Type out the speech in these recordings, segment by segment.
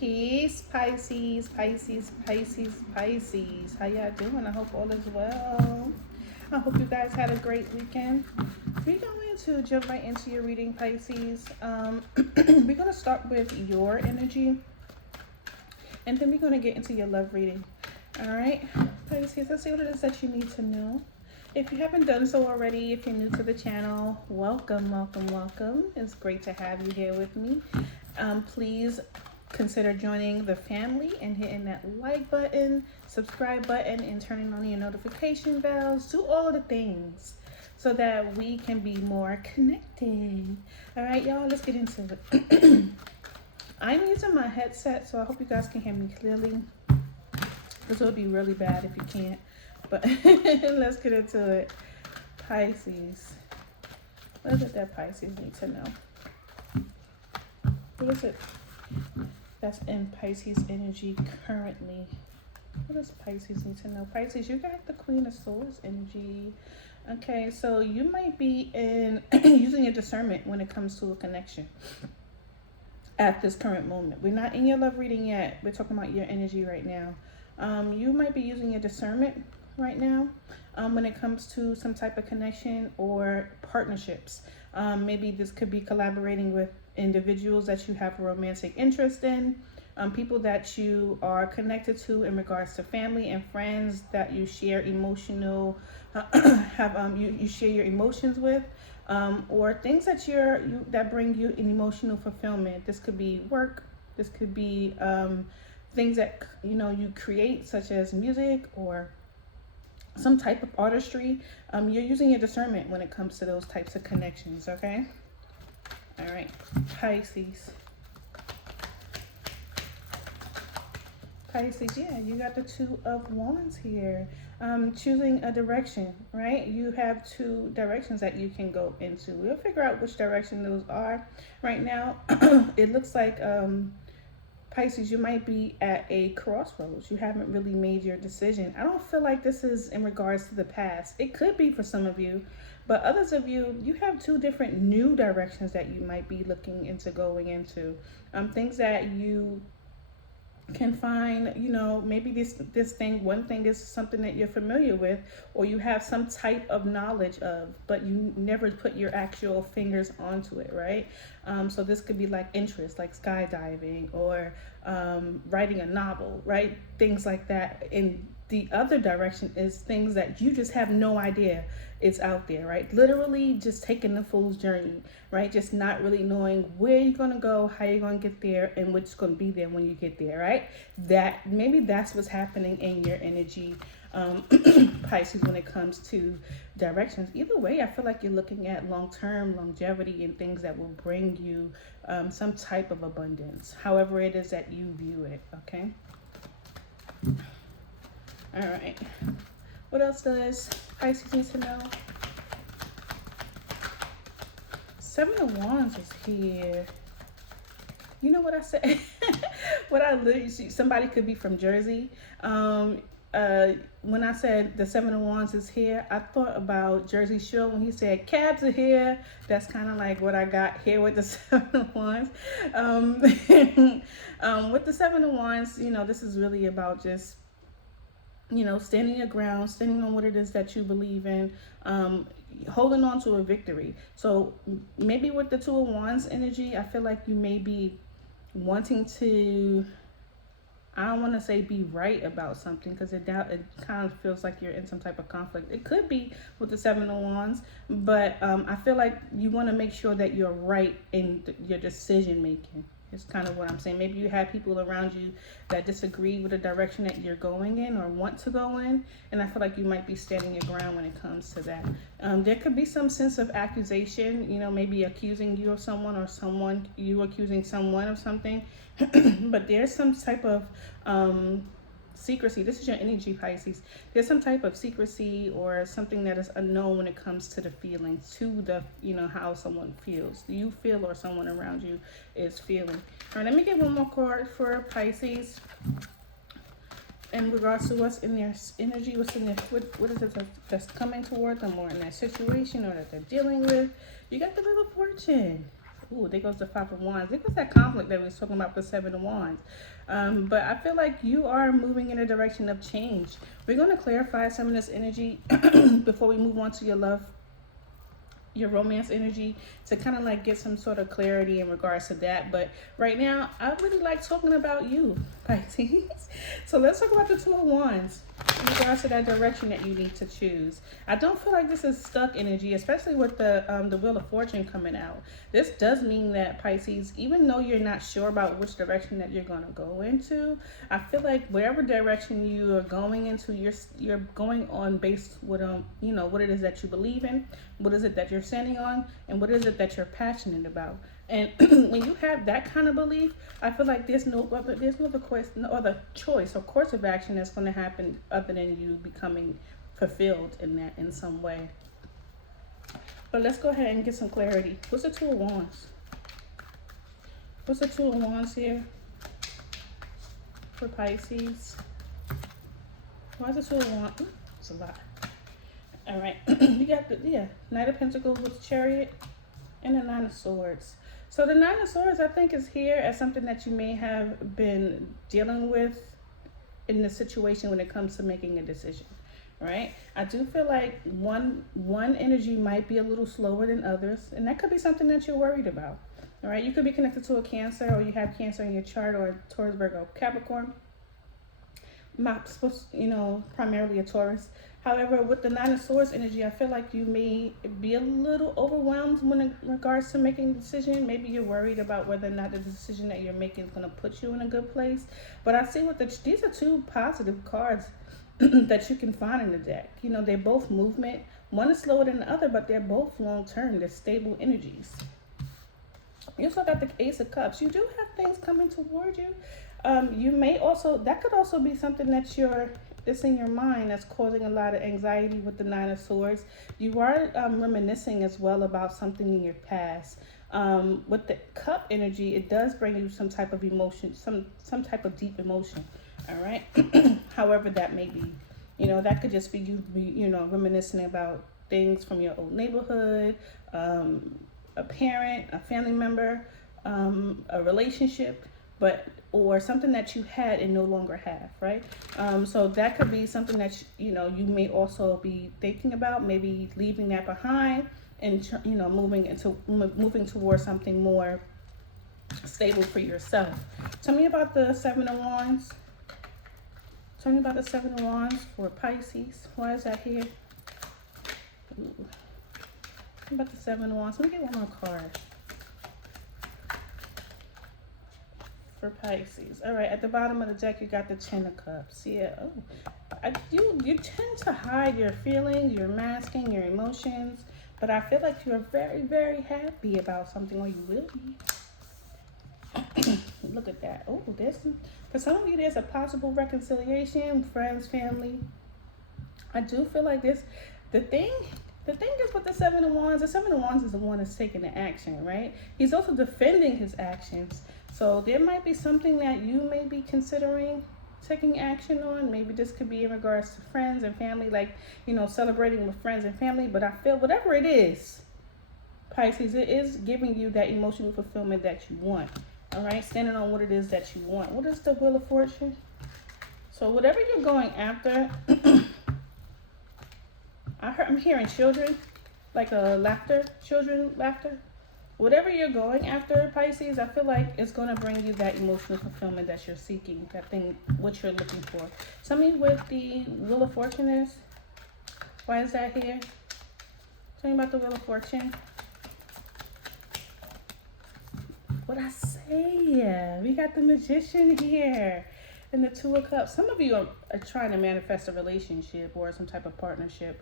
peace, Pisces, Pisces, Pisces, Pisces. How y'all doing? I hope all is well. I hope you guys had a great weekend. We're going to jump right into your reading, Pisces. We're going to start with your energy, and then we're going to get into your love reading. All right, Pisces, let's see what it is that you need to know. If you haven't done so already, if you're new to the channel, welcome, welcome, welcome. It's great to have you here with me. Please consider joining the family and hitting that like button, subscribe button, and turning on your notification bells. Do all of the things so that we can be more connected. All right, y'all, let's get into it. I'm using my headset, so I hope you guys can hear me clearly. This would be really bad if you can't, but let's get into it. Pisces. What is it that Pisces need to know? What is it that's in Pisces energy currently? What does Pisces need to know? Pisces, you got the Queen of Swords energy. Okay, so you might be in using your discernment when it comes to a connection at this current moment. We're not in your love reading yet. We're talking about your energy right now. You might be using your discernment right now when it comes to some type of connection or partnerships. Maybe this could be collaborating with individuals that you have a romantic interest in, people that you are connected to in regards to family and friends that you share emotional, you share your emotions with, or things that that bring you an emotional fulfillment. This could be work. This could be things that you create, such as music or some type of artistry. You're using your discernment when it comes to those types of connections. Okay. All right, Pisces. Pisces, yeah, you got the Two of Wands here. Choosing a direction, right? You have two directions that you can go into. We'll figure out which direction those are. Right now, it looks like Pisces, you might be at a crossroads. You haven't really made your decision. I don't feel like this is in regards to the past. It could be for some of you, but others of you, you have two different new directions that you might be looking into going into. Things that you can find, maybe one thing is something that you're familiar with, or you have some type of knowledge of, but you never put your actual fingers onto it, right? So this could be like interest, like skydiving or writing a novel, right? Things like that. In the other direction is things that you just have no idea it's out there, right? Literally just taking the fool's journey, right? Just not really knowing where you're going to go, how you're going to get there, and what's going to be there when you get there, right? Maybe that's what's happening in your energy, Pisces, when it comes to directions. Either way, I feel like you're looking at long-term longevity and things that will bring you some type of abundance, however it is that you view it, okay? All right. What else does Pisces need to know? Seven of Wands is here. You know what I said? What I literally see, somebody could be from Jersey. When I said the Seven of Wands is here, I thought about Jersey Shore when he said cabs are here. That's kind of like what I got here with the Seven of Wands. With the Seven of Wands, this is really about just standing your ground, standing on what it is that you believe in, holding on to a victory. So maybe with the Two of Wands energy, I feel like you may be wanting to, I don't want to say be right about something, because it kind of feels like you're in some type of conflict. It could be with the Seven of Wands, but I feel like you want to make sure that you're right in your decision making. It's kind of what I'm saying. Maybe you have people around you that disagree with the direction that you're going in or want to go in. And I feel like you might be standing your ground when it comes to that. There could be some sense of accusation, maybe accusing you of someone, or you accusing someone of something. But there's some type of secrecy. This is your energy, Pisces. There's some type of secrecy or something that is unknown when it comes to the feelings, to the how someone feels. Do you feel, or someone around you is feeling? All right, let me get one more card for Pisces in regards to what's in their energy, what's in their, what is it that's coming toward them, or in that situation, or that they're dealing with. You got the Wheel of Fortune. Ooh, there goes the Five of Wands. There goes that conflict that we was talking about, the Seven of Wands. But I feel like you are moving in a direction of change. We're going to clarify some of this energy before we move on to your romance energy, to kind of like get some sort of clarity in regards to that. But right now, I really like talking about you, Pisces. So let's talk about the Two of Wands in regards to that direction that you need to choose. I don't feel like this is stuck energy, especially with the Wheel of Fortune coming out. This does mean that, Pisces, even though you're not sure about which direction that you're going to go into, I feel like whatever direction you are going into, you're going on based with what it is that you believe in, what is it that you're standing on, and what is it that you're passionate about. And when you have that kind of belief, I feel like there's no other choice or course of action that's going to happen other than you becoming fulfilled in that in some way. But let's go ahead and get some clarity. What's the Two of Wands? What's the Two of Wands here for Pisces? Why is the Two of Wands? It's a lot. All right. You got the Knight of Pentacles with the Chariot and the Nine of Swords. So the Nine of Swords, I think, is here as something that you may have been dealing with in the situation when it comes to making a decision, right? I do feel like one energy might be a little slower than others, and that could be something that you're worried about, all right? You could be connected to a Cancer, or you have Cancer in your chart, or Taurus, Virgo, Capricorn. Primarily a Taurus. However, with the Nine of Swords energy, I feel like you may be a little overwhelmed when in regards to making a decision. Maybe you're worried about whether or not the decision that you're making is going to put you in a good place. But I see these are two positive cards that you can find in the deck. They're both movement. One is slower than the other, but they're both long-term. They're stable energies. You also got the Ace of Cups. You do have things coming toward you. That could also be something that's in your mind that's causing a lot of anxiety with the Nine of Swords. You are reminiscing as well about something in your past. With the Cup energy, it does bring you some type of emotion, some type of deep emotion. All right. However that may be, that could just be you, reminiscing about things from your old neighborhood, a parent, a family member, a relationship, or something that you had and no longer have, right? So that could be something that you may also be thinking about, maybe leaving that behind and moving towards something more stable for yourself. Tell me about the Seven of Wands. Tell me about the Seven of Wands for Pisces. Why is that here? Ooh. What about the Seven of Wands? Let me get one more card for Pisces. All right, at the bottom of the deck, you got the Ten of Cups. Yeah. You tend to hide your feelings, you're masking your emotions, but I feel like you're very, very happy about something, or you will be. Look at that. Oh, for some of you, there's a possible reconciliation, friends, family. I do feel like the thing is with the Seven of Wands is the one that's taking the action, right? He's also defending his actions. So there might be something that you may be considering taking action on. Maybe this could be in regards to friends and family, like, celebrating with friends and family. But I feel whatever it is, Pisces, it is giving you that emotional fulfillment that you want. All right, standing on what it is that you want. What is the Wheel of Fortune? So whatever you're going after, I'm hearing children, like children laughter. Whatever you're going after, Pisces, I feel like it's going to bring you that emotional fulfillment that you're seeking, what you're looking for. Tell me what the Wheel of Fortune is. Why is that here? Tell me about the Wheel of Fortune. What'd I say? We got the Magician here and the Two of Cups. Some of you are trying to manifest a relationship or some type of partnership.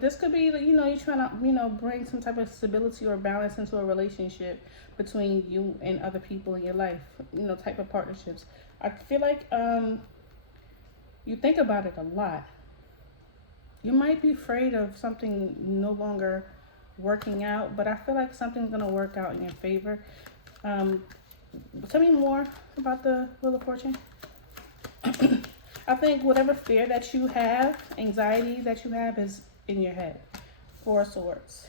This could be, you're trying to, bring some type of stability or balance into a relationship between you and other people in your life, type of partnerships. I feel like you think about it a lot. You might be afraid of something no longer working out, but I feel like something's going to work out in your favor. Tell me more about the Wheel of Fortune. I think whatever fear that you have, anxiety that you have, is in your head. Four of Swords.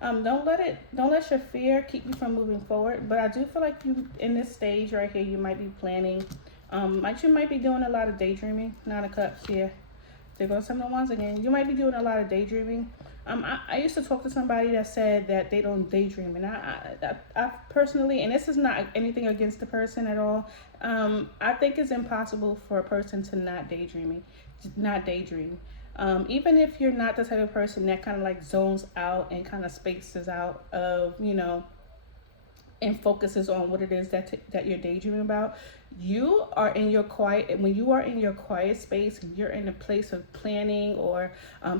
Don't let your fear keep you from moving forward. But I do feel like you, in this stage right here, you might be planning, like you might be doing a lot of daydreaming. Nine of Cups here. There goes some of the ones again. You might be doing a lot of daydreaming. I used to talk to somebody that said that they don't daydream, and I personally, and this is not anything against the person at all. I think it's impossible for a person to not daydream. Even if you're not the type of person that kind of like zones out and kind of spaces out of, and focuses on what it is that you're daydreaming about. You are in your quiet, when you are in your quiet space, you're in a place of planning or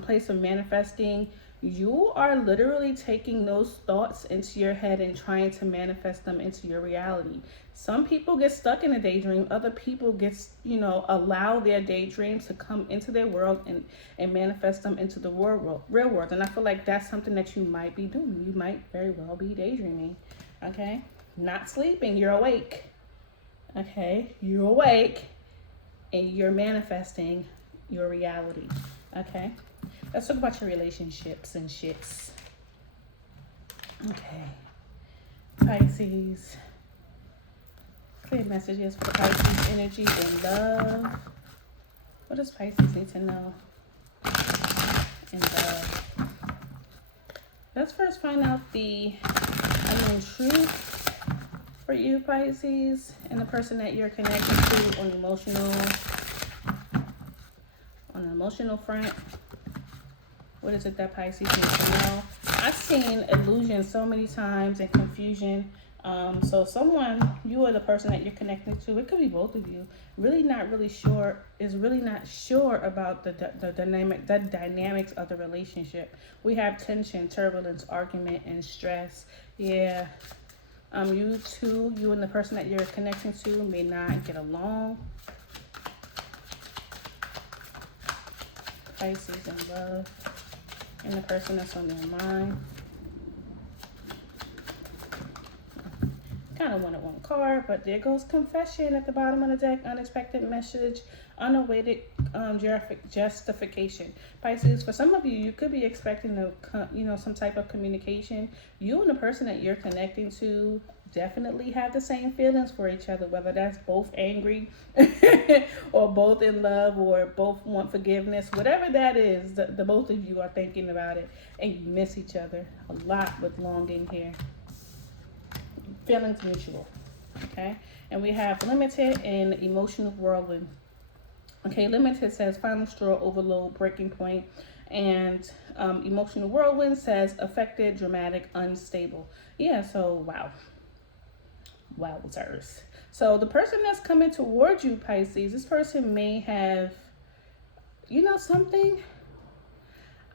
place of manifesting. You are literally taking those thoughts into your head and trying to manifest them into your reality. Some people get stuck in a daydream. Other people allow their daydreams to come into their world and manifest them into the real world. And I feel like that's something that you might be doing. You might very well be daydreaming. Okay, not sleeping, you're awake. Okay, you're awake and you're manifesting your reality. Okay, let's talk about your relationships and shits. Okay, Pisces, clear messages for the Pisces energy and love. What does Pisces need to know in love? Let's first find out the unknown truth for you, Pisces, and the person that you're connected to on an emotional front. What is it that Pisces needs to know? I've seen illusion so many times and confusion. So you or the person that you're connected to, it could be both of you, is really not sure about the dynamics of the relationship. We have tension, turbulence, argument, and stress. Yeah. You and the person that you're connecting to may not get along. Pisces in love, and the person that's on their mind. Kind of wanted one card, but there goes confession at the bottom of the deck. Unexpected message, unawaited justification. Pisces, for some of you, you could be expecting some type of communication. You and the person that you're connecting to definitely have the same feelings for each other, whether that's both angry or both in love or both want forgiveness. Whatever that is, the both of you are thinking about it, and you miss each other a lot with longing here. Feelings mutual. Okay, and we have limited and emotional whirlwind. Okay, limited says final straw, overload, breaking point, and emotional whirlwind says affected, dramatic, unstable. Yeah, so wowzers. So the person that's coming towards you, Pisces, this person may have, something.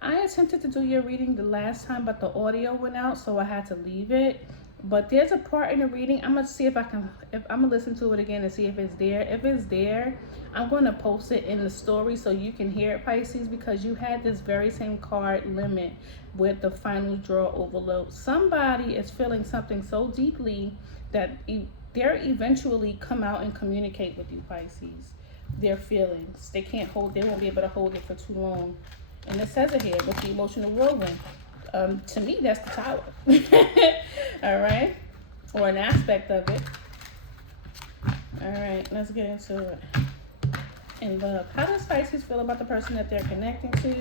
I attempted to do your reading the last time, but the audio went out, so I had to leave it. But there's a part in the reading. I'm gonna see if I'm gonna listen to it again and see if it's there. If it's there, I'm gonna post it in the story so you can hear it, Pisces, because you had this very same card limit with the final draw overload. Somebody is feeling something so deeply that they'll eventually come out and communicate with you, Pisces. Their feelings. They won't be able to hold it for too long. And it says it here with the emotional whirlwind. To me, that's the Tower. All right, or an aspect of it. All right, let's get into it. In love, how does Pisces feel about the person that they're connecting to?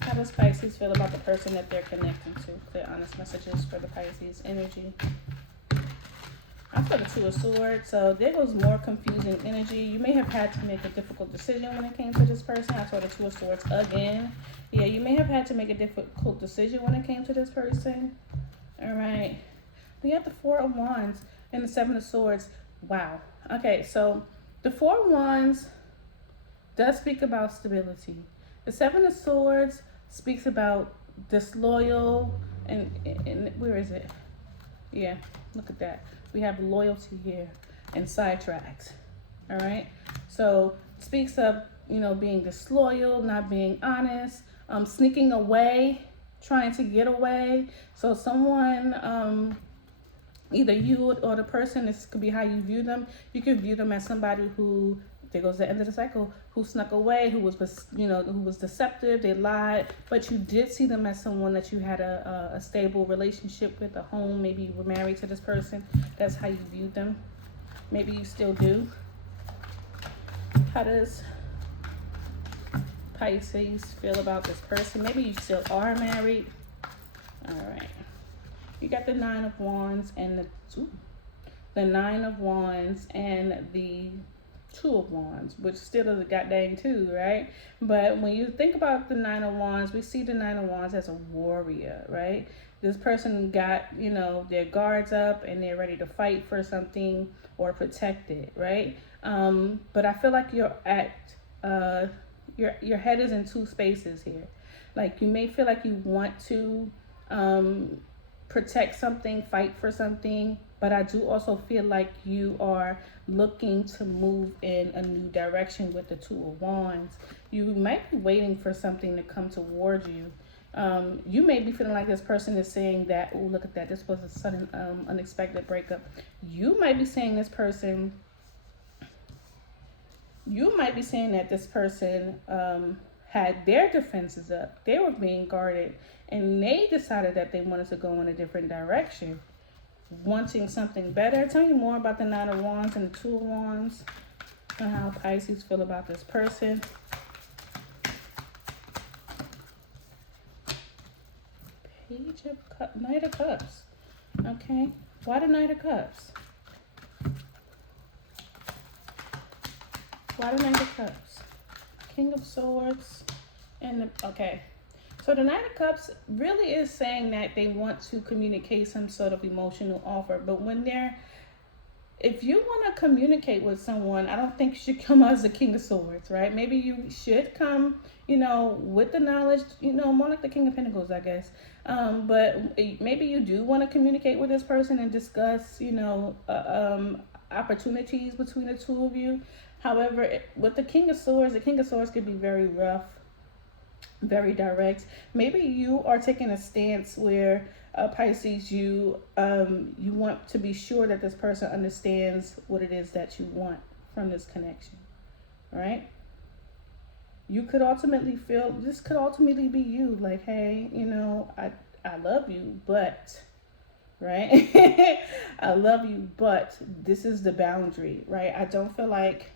How does Pisces feel about the person that they're connecting to? Clear, honest messages for the Pisces energy. I feel the Two of Swords, so there goes more confusing energy. You may have had to make a difficult decision when it came to this person. I saw the Two of Swords again. Yeah, you may have had to make a difficult decision when it came to this person. All right. We have the Four of Wands and the Seven of Swords. Wow. Okay, so the Four of Wands does speak about stability. The Seven of Swords speaks about disloyal and where is it? Yeah, look at that. We have loyalty here and sidetracked. All right. So speaks of, being disloyal, not being honest, sneaking away, trying to get away. So someone, either you or the person, this could be how you view them. You could view them as somebody who there goes the end of the cycle. Who snuck away? Who was, who was deceptive? They lied, but you did see them as someone that you had a stable relationship with, a home. Maybe you were married to this person. That's how you viewed them. Maybe you still do. How does Pisces feel about this person? Maybe you still are married. All right. You got the Nine of Wands and the Nine of Wands and the Two of Wands, which still is a goddamn two, right? But when you think about the Nine of Wands, we see the Nine of Wands as a warrior, right? This person got, their guards up and they're ready to fight for something or protect it, right? But I feel like you're at, your head is in two spaces here. Like, you may feel like you want to protect something, fight for something, but I do also feel like you are looking to move in a new direction with the Two of Wands. You might be waiting for something to come towards you. You may be feeling like this person is saying that, oh, look at that, this was a sudden, unexpected breakup. You might be saying that this person had their defenses up. They were being guarded, and they decided that they wanted to go in a different direction, wanting something better. Tell me more about the Nine of Wands and the Two of Wands and how Pisces feel about this person. Page of Cups, Knight of Cups. Okay, why the Knight of Cups? Why the Knight of Cups? King of Swords and okay. So the Knight of Cups really is saying that they want to communicate some sort of emotional offer, but if you want to communicate with someone, I don't think you should come as a King of Swords, right? Maybe you should come, with the knowledge, more like the King of Pentacles, I guess. But maybe you do want to communicate with this person and discuss, opportunities between the two of you. However, with the King of Swords could be very rough, very direct. Maybe you are taking a stance where Pisces, you want to be sure that this person understands what it is that you want from this connection, right? You could ultimately feel, this could ultimately be you, like, hey, I love you, but, right? I love you, but this is the boundary, right? I don't feel like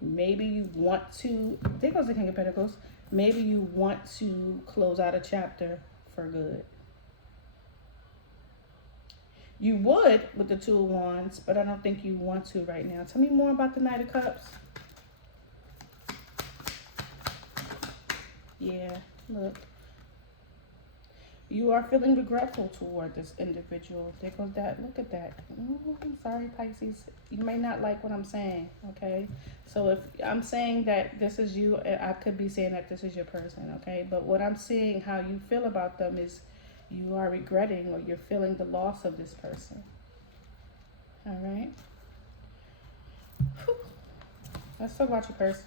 maybe you want to, there goes the King of Pentacles. Maybe you want to close out a chapter for good. You would with the Two of Wands, but I don't think you want to right now. Tell me more about the Knight of Cups. Yeah, look. You are feeling regretful toward this individual. There goes that. Look at that. I'm sorry, Pisces. You may not like what I'm saying, okay? So if I'm saying that this is you, I could be saying that this is your person, okay? But what I'm seeing, how you feel about them, is you are regretting or you're feeling the loss of this person. All right? Whew. Let's talk about your person.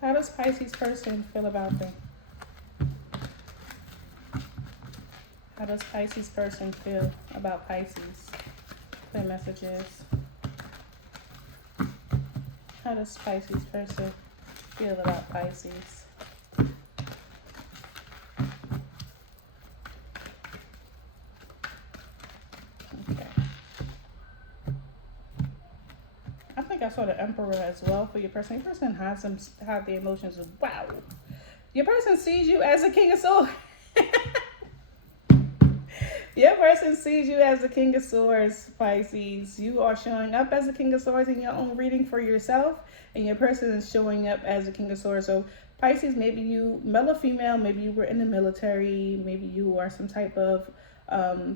How does Pisces person feel about them? How does Pisces person feel about Pisces? Clear messages. How does Pisces person feel about Pisces? Okay. I think I saw the Emperor as well for your person. Your person has the emotions of, wow. Your person sees you as a King of Swords. Your person sees you as the King of Swords, Pisces. You are showing up as the King of Swords in your own reading for yourself, and your person is showing up as the King of Swords. So Pisces, maybe you, male or female, maybe you were in the military, maybe you are some type of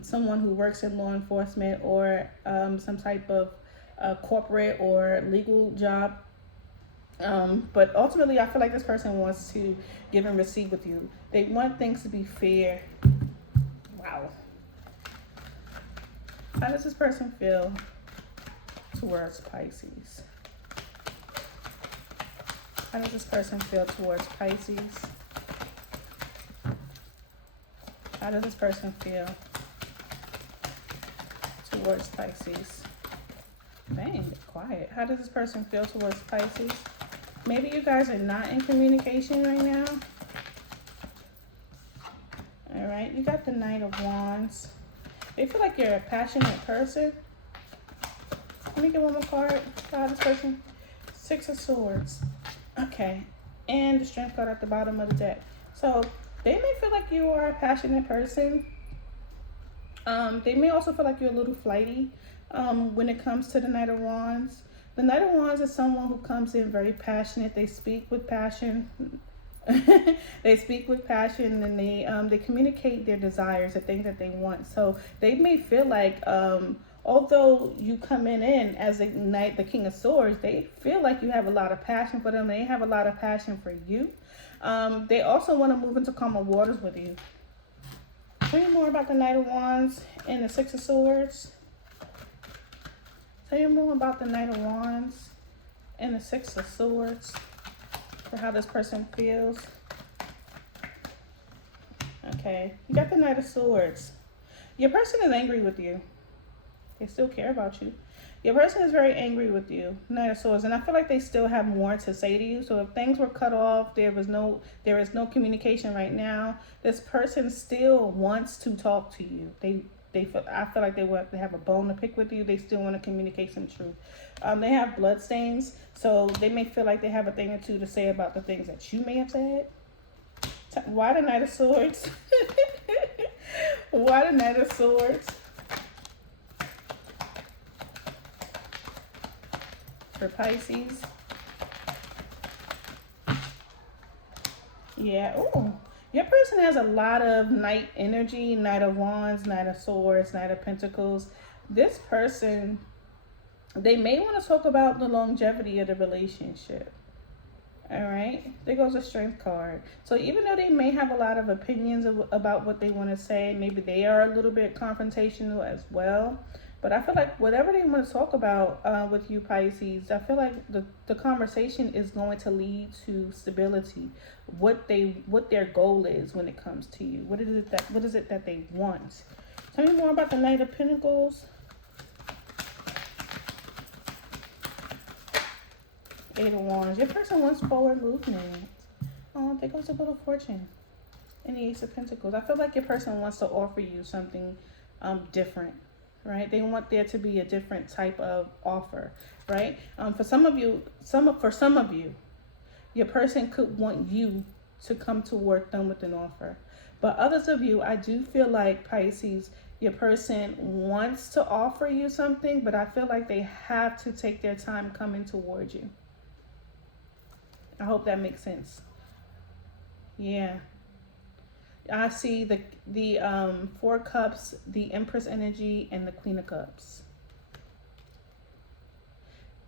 someone who works in law enforcement, or some type of corporate or legal job. But ultimately, I feel like this person wants to give and receive with you. They want things to be fair. Wow. How does this person feel towards Pisces? How does this person feel towards Pisces? How does this person feel towards Pisces? Dang, quiet. How does this person feel towards Pisces? Maybe you guys are not in communication right now. All right, you got the Knight of Wands. They feel like you're a passionate person. Let me get one more card. How this person? Six of Swords. Okay, and the Strength card at the bottom of the deck. So they may feel like you are a passionate person. They may also feel like you're a little flighty when it comes to the Knight of Wands. The Knight of Wands is someone who comes in very passionate. They speak with passion. They speak with passion, and they communicate their desires, the things that they want. So they may feel like although you come in as a knight, the King of Swords, they feel like you have a lot of passion for them. They have a lot of passion for you. They also want to move into calmer waters with you. Tell you more about the Knight of Wands and the Six of Swords. Tell you more about the Knight of Wands and the Six of Swords for how this person feels. Okay, you got the Knight of Swords. Your person is angry with you. They still care about you. Your person is very angry with you, Knight of Swords, and I feel like they still have more to say to you. So if things were cut off, there is no communication right now. This person still wants to talk to you. I feel like they have a bone to pick with you. They still want to communicate some truth. They have bloodstains, so they may feel like they have a thing or two to say about the things that you may have said. Why the Knight of Swords? Why the Knight of Swords? For Pisces. Yeah. Oh, your person has a lot of Knight energy. Knight of Wands, Knight of Swords, Knight of Pentacles. This person, they may want to talk about the longevity of the relationship. All right, there goes a Strength card. So even though they may have a lot of opinions about what they want to say, maybe they are a little bit confrontational as well. But I feel like whatever they want to talk about with you, Pisces, I feel like the conversation is going to lead to stability. What their goal is when it comes to you. What is it that they want? Tell me more about the Knight of Pentacles. Eight of Wands. Your person wants forward movement. Oh, there goes a little fortune. And the Ace of Pentacles. I feel like your person wants to offer you something different. Right? They want there to be a different type of offer, right? For some of you, your person could want you to come toward them with an offer. But others of you, I do feel like, Pisces, your person wants to offer you something, but I feel like they have to take their time coming towards you. I hope that makes sense. Yeah. I see the Four Cups, the Empress energy, and the Queen of Cups.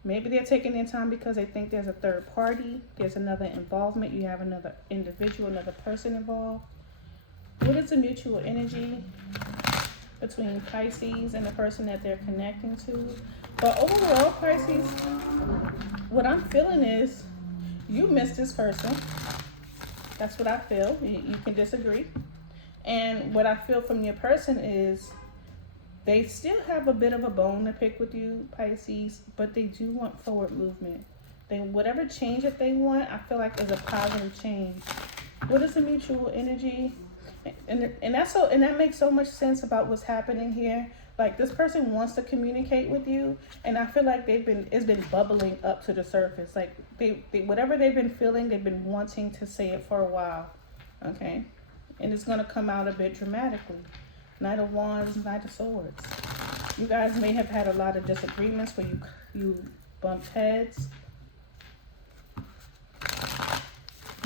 Maybe they're taking their time because they think there's a third party. There's another involvement. You have another individual, another person involved. What is the mutual energy between Pisces and the person that they're connecting to? But overall, Pisces, what I'm feeling is you miss this person. That's what I feel. You can disagree. And what I feel from your person is they still have a bit of a bone to pick with you, Pisces, but they do want forward movement. Whatever change that they want, I feel like is a positive change. What is the mutual energy? And that makes so much sense about what's happening here. Like, this person wants to communicate with you, and I feel like it's been bubbling up to the surface. Like they whatever they've been feeling, they've been wanting to say it for a while. Okay? And it's gonna come out a bit dramatically. Knight of Wands, Knight of Swords. You guys may have had a lot of disagreements where you bumped heads.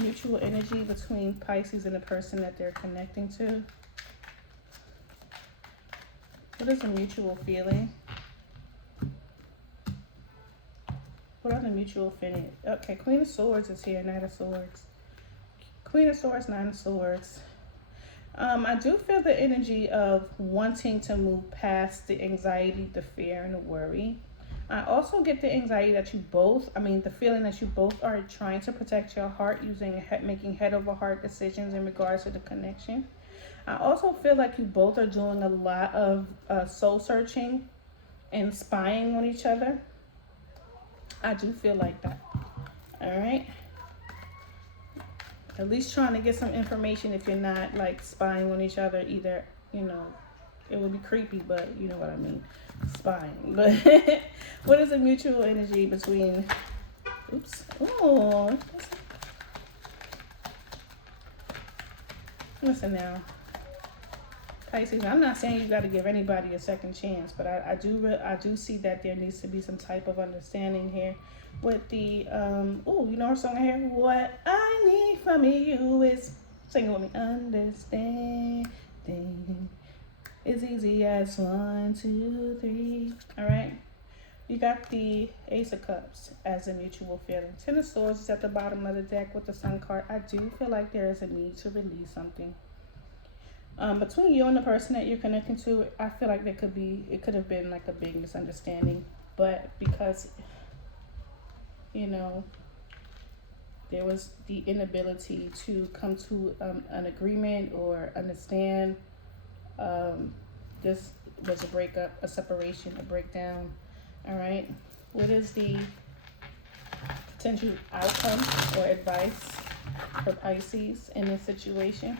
Mutual energy between Pisces and the person that they're connecting to. What is a mutual feeling? What are the mutual feelings? Okay, Queen of Swords is here, Knight of Swords. Queen of Swords, Nine of Swords. I do feel the energy of wanting to move past the anxiety, the fear, and the worry. I also get the anxiety that the feeling that you both are trying to protect your heart making head over heart decisions in regards to the connection. I also feel like you both are doing a lot of soul searching and spying on each other. I do feel like that. All right. At least trying to get some information if you're not like spying on each other either, you know, it would be creepy, but you know what I mean. Spying. But what is the mutual energy between oops. Oh, listen now. Pisces, I'm not saying you got to give anybody a second chance, but I do see that there needs to be some type of understanding here with the you know our song here. What I need from you is sing it with me. Understanding is easy as 1, 2, 3. All right. You got the Ace of Cups as a mutual feeling. Ten of Swords is at the bottom of the deck with the Sun card. I do feel like there is a need to release something. Between you and the person that you're connecting to, I feel like it could have been like a big misunderstanding. But because, you know, there was the inability to come to an agreement or understand, this was a breakup, a separation, a breakdown. All right. What is the potential outcome or advice for Pisces in this situation?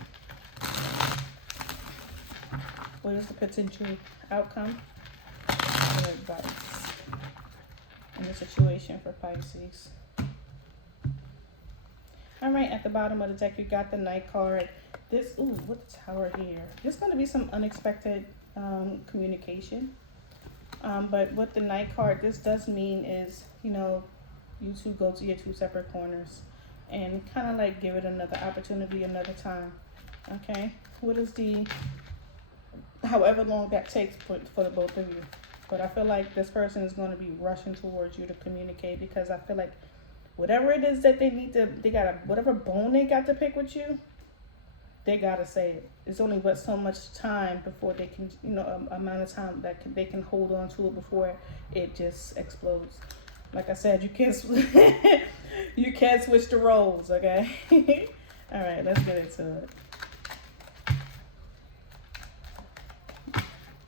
What is the potential outcome or advice in the situation for Pisces? All right, at the bottom of the deck, you got the Knight card. With the Tower here. There's going to be some unexpected communication. But what the Knight card, this does mean is, you know, you two go to your two separate corners and kind of like give it another opportunity, another time. Okay? What is the, however long that takes for the both of you. But I feel like this person is going to be rushing towards you to communicate because I feel like whatever it is that whatever bone they got to pick with you, they gotta say it. It's only but so much time before they can, you know, amount of time that they can hold on to it before it just explodes. Like I said, you can't you can't switch the roles, okay? All right, let's get into it.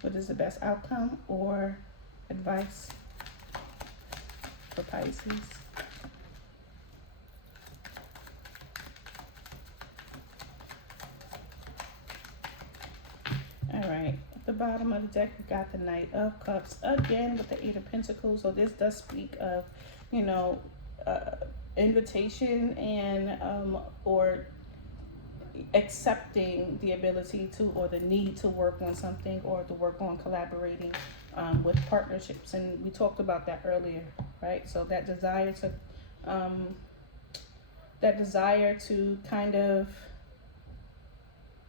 What is the best outcome or advice for Pisces? All right, at the bottom of the deck, you got the Knight of Cups again with the Eight of Pentacles. So this does speak of, you know, invitation and or accepting the ability to or the need to work on something or to work on collaborating with partnerships. And we talked about that earlier, right? So that desire to kind of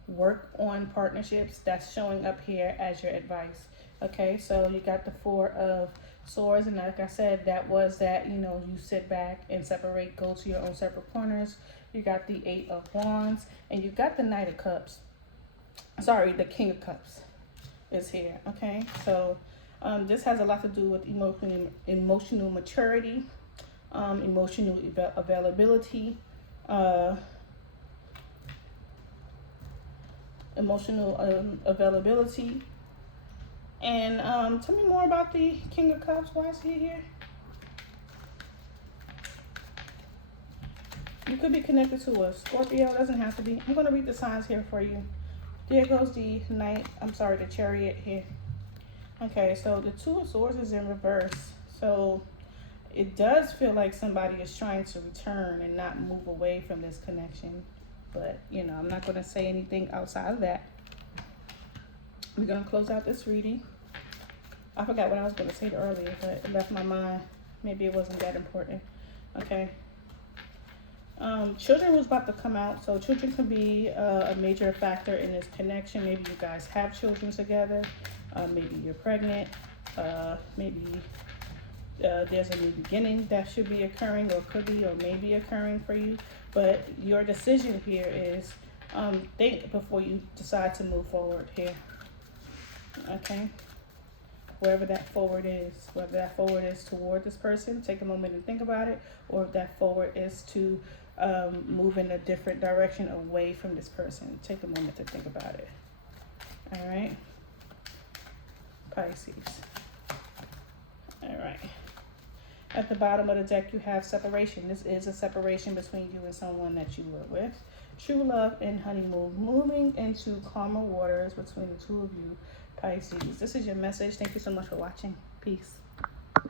work on partnerships, that's showing up here as your advice. Okay, so you got the Four of Swords, and like I said, that was that, you know, you sit back and separate, go to your own separate corners. You got the Eight of Wands, and you got the Knight of Cups. Sorry, the King of Cups is here. Okay, so this has a lot to do with emotional maturity, emotional availability, availability. And tell me more about the King of Cups. Why is he here? You could be connected to a Scorpio. Doesn't have to be. I'm going to read the signs here for you. There goes the the Chariot here. Okay, so the Two of Swords is in reverse. So it does feel like somebody is trying to return and not move away from this connection. But, you know, I'm not going to say anything outside of that. We're going to close out this reading. I forgot what I was going to say earlier, but it left my mind. Maybe it wasn't that important. Okay. Children was about to come out. So children can be a major factor in this connection. Maybe you guys have children together. Maybe you're pregnant. Maybe there's a new beginning that should be occurring or could be or may be occurring for you. But your decision here is think before you decide to move forward here. Okay? Wherever that forward is. Whether that forward is toward this person, take a moment and think about it. Or if that forward is to move in a different direction away from this person. Take a moment to think about it. All right? Pisces. At the bottom of the deck, you have separation. This is a separation between you and someone that you were with. True love and honeymoon, moving into calmer waters between the two of you, Pisces. This is your message. Thank you so much for watching. Peace.